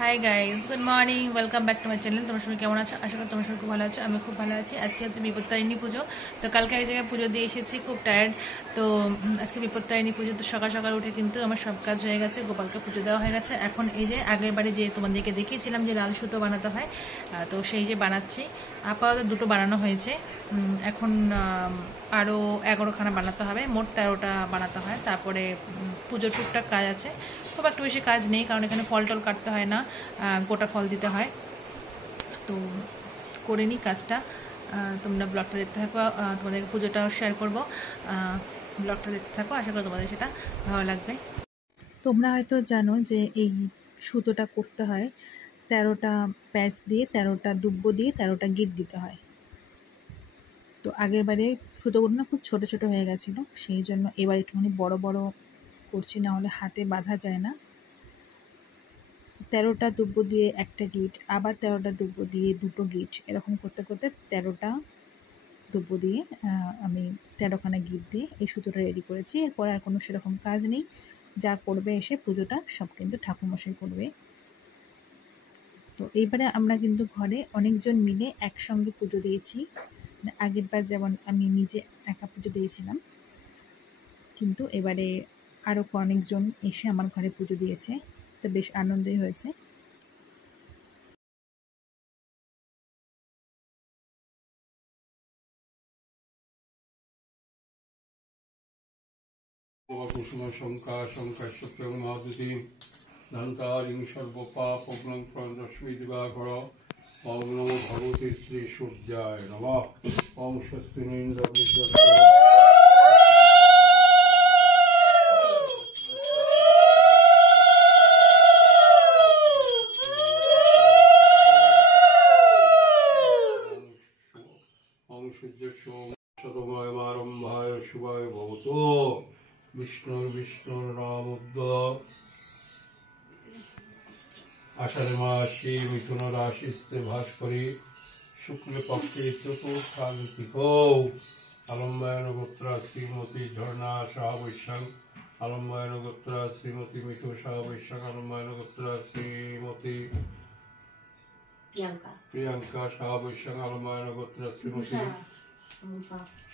Hi guys, good morning, welcome back to my channel. তোমার সবাই কেমন আছো? আশা করি তোমার সবাই খুব ভালো আছো। আমি খুব ভালো আছি। আজকে হচ্ছে বিপত্তারিণী পুজো। তো কালকে এক জায়গায় পুজো দিয়ে এসেছি, খুব টায়ার্ড। তো আজকে বিপত্তারিণী পুজো। তো সকাল সকাল উঠে কিন্তু আমার সব কাজ হয়ে গেছে, গোপালকে পুজো দেওয়া হয়ে গেছে। এখন এই যে আগের বারে যে তোমাদেরকে দেখিয়েছিলাম যে লাল সুতো বানাতে হয়, তো সেই যে বানাচ্ছি। আপাতত দুটো বানানো হয়েছে, এখন আরও 11খানা বানাতে হবে, মোট 13টা বানাতে হয়। তারপরে পুজোর টুকটাক কাজ আছে, খুব একটা বেশি কাজ নেই, কারণ এখানে ফল টল কাটতে হয় না, গোটা ফল দিতে হয়। তো করে নিই কাজটা। তোমরা ব্লগটা দেখতে থাকো, তোমাদেরকে পুজোটাও শেয়ার করবো। ব্লগটা দেখতে থাকো, আশা করি তোমাদের সেটা ভালো লাগবে। তোমরা হয়তো জানো যে এই সুতোটা করতে হয় 13টা প্যাচ দিয়ে, 13টা দুব্বো দিয়ে, 13টা গিট দিতে হয়। তো আগের বারে সুতোগুলো না খুব ছোটো ছোটো হয়ে গেছিলো, সেই জন্য এবার একটুখানি বড় বড় করছি, না হলে হাতে বাঁধা যায় না। 13টা দুব্বো দিয়ে একটা গিট, আবার 13টা দুব্বো দিয়ে দুটো গিট, এরকম করতে করতে 13টা দুব্বো দিয়ে আমি 13খানা গিট দিয়ে এই সুতোটা রেডি করেছি। এরপর আর কোনো সেরকম কাজ নেই, যা করবে এসে পুজোটা সব কিন্তু ঠাকুরমশাই করবে। তো এইবারে আমরা কিন্তু ঘরে অনেকজন মিলে একসঙ্গে পুজো দিয়েছি। আগের বার যেমন আমি নিজে একা পুজো দিয়েছিলাম, কিন্তু এবারে আরও অনেকজন এসে আমার ঘরে পুজো দিয়েছে, তো বেশ আনন্দই হয়েছে। কুসুম শঙ্কা শঙ্কাশ্যপ্রং মাধুতিম ধন্তারিং সর্বপাপগ্নং প্রদস্মি দিবাকর। ওম নমো ভগবতে শ্রী সূর্যায় নমঃ। ওম স্বস্তি ন ইন্দ্র বৃদ্ধস্য ওম সূর্যস্য সতময়মারম্ভায় শুভায় ভবতো। বিষ্ণুর নাম উদ্দ। আষাঢ় মাসে মিথুন রাশিস্তে ভাস্করী শুক্ল পক্ষে চতুর্থান্তিক আলম্বায়ন গোত্রা শ্রীমতী ঝর্ণা সাহা বৈশ্যাং। আলম্বায়ন গোত্রা শ্রীমতী মিঠু সাহা বৈশ্যাং। আলম্বায়ন গোত্রা শ্রীমতী প্রিয়াঙ্কা সাহা বৈশ্যাং। আলম্বায়ন গোত্রা শ্রীমতী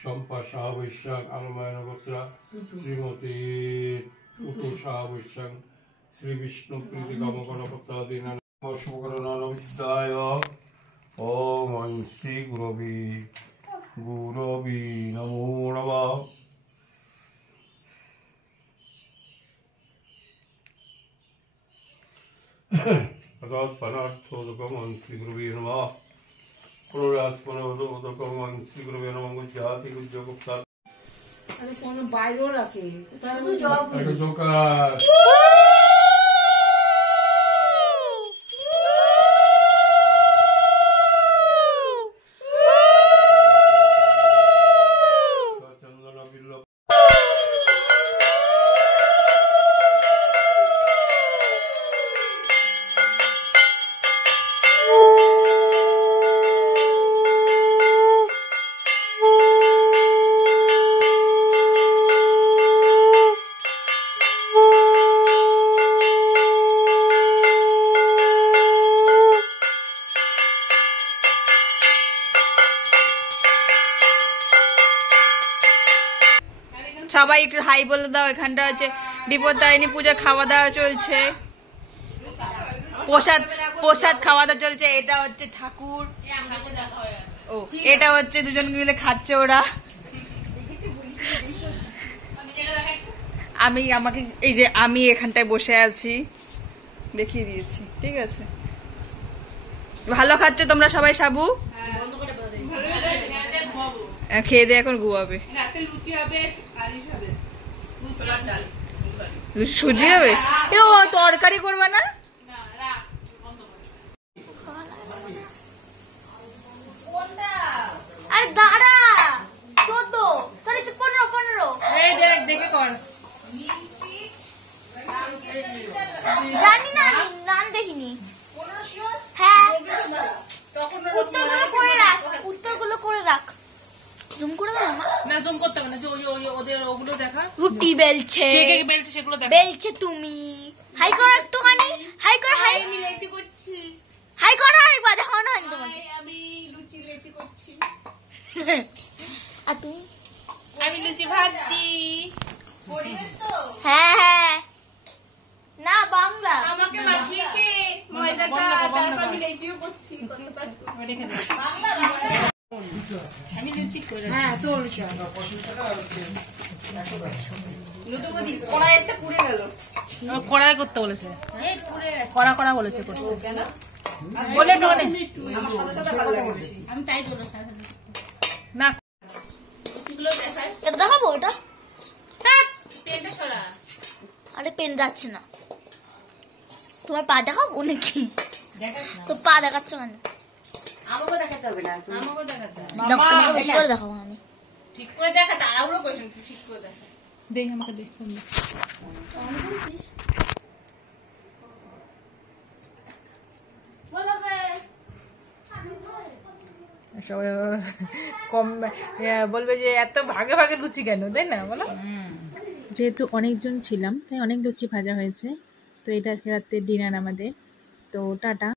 শম্পা সাহা বৈশ্যাং। আলম্বায়ন গোত্রা শ্রীমতী টুটু সাহা বৈশ্যাং। শ্রী বিষ্ণু প্রীতি গণপতাদিনাম শুভকরণাম বিদ্যায়। ওম ঐং শ্রী গুরবি নমো নমঃ। তৎপরার্থোদকম ঐং শ্রী গুরবে নমঃ। পুনরাস্মরোদকম ঐং শ্রী গুরবে নমঃ। জাতি গুজ্জগুপ্তা আরে কোন বাইরেও রাখে একটা জোকার। সবাই একটু হাই বলে দাও। এখানটা হচ্ছে বিপত্তারিণী পূজা, খাওয়া দাওয়া চলছে, প্রসাদ খাওয়া দাওয়া চলছে। এটা হচ্ছে ঠাকুর, ও এটা হচ্ছে দুজন মিলে খাচ্ছে ওরা। আমাকে এই যে আমি এখানটায় বসে আছি, দেখিয়ে দিয়েছি, ঠিক আছে। ভালো খাচ্ছ তোমরা সবাই সাবু? খেয়ে দিয়ে এখন ঘুমাবে। সুজি হবে? ও তরকারি করবে না? আরে দাঁড়া, 14 তাহলে 15 এই দেখ, দেখে কর। জানি না, আমি নাম দেখিনি। হ্যাঁ, উত্তরগুলো করে রাখ। জুম করে দাও না, জুম করতে হবে না, ওদের ওগুলো দেখা। রুটি বেলছে, কে কে বেলছে সেগুলো দেখা। বেলছে তুমি। হাই করো একটুখানি, হাই কর, হাই। তোমাকে। আমি লুচি লেচি করছি। আর তুমি? আমি লুচি ভাজছি। পরিবেশ তো হ্যাঁ হ্যাঁ, না বাংলা। আমাকে মাখিয়েছে ময়দাটা, তারপর আমি লেচিও করছি, কত কাজ করছি। বাংলা বাংলা। আমি লুচি করে লুতুবুদি কড়াই একটা পুড়ে গেল। কড়াই করতে বলেছে, কড়া কড়া বলেছে করতে। বলে একটু মানে আমার সাথে সাথে ভালো লাগে বেশি। আমি তাই বলো না। লুচিগুলো দেখায়। এটা দেখাবো এটা? পেনটা সরা। আরে পেন যাচ্ছে না। তোমার পা দেখাবো নাকি? তো পা দেখাচ্ছ কেন? আমাকে দেখাতে হবে না। আমাকেও দেখাতে হবে। তোমাকে বেশি করে দেখাবো আমি। ঠিক করে দেখা, তাড়াহুড়ো করিস না, ঠিক করে দেখা। দেখ আমাকে দেখ ফোন দে। সবাই কম বলবে যে এত ভাগে ভাগে লুচি কেন, তাই না বলো? যেহেতু অনেকজন ছিলাম তাই অনেক লুচি ভাজা হয়েছে। তো এটা রাত্রের ডিনার আমাদের। তো টাটা।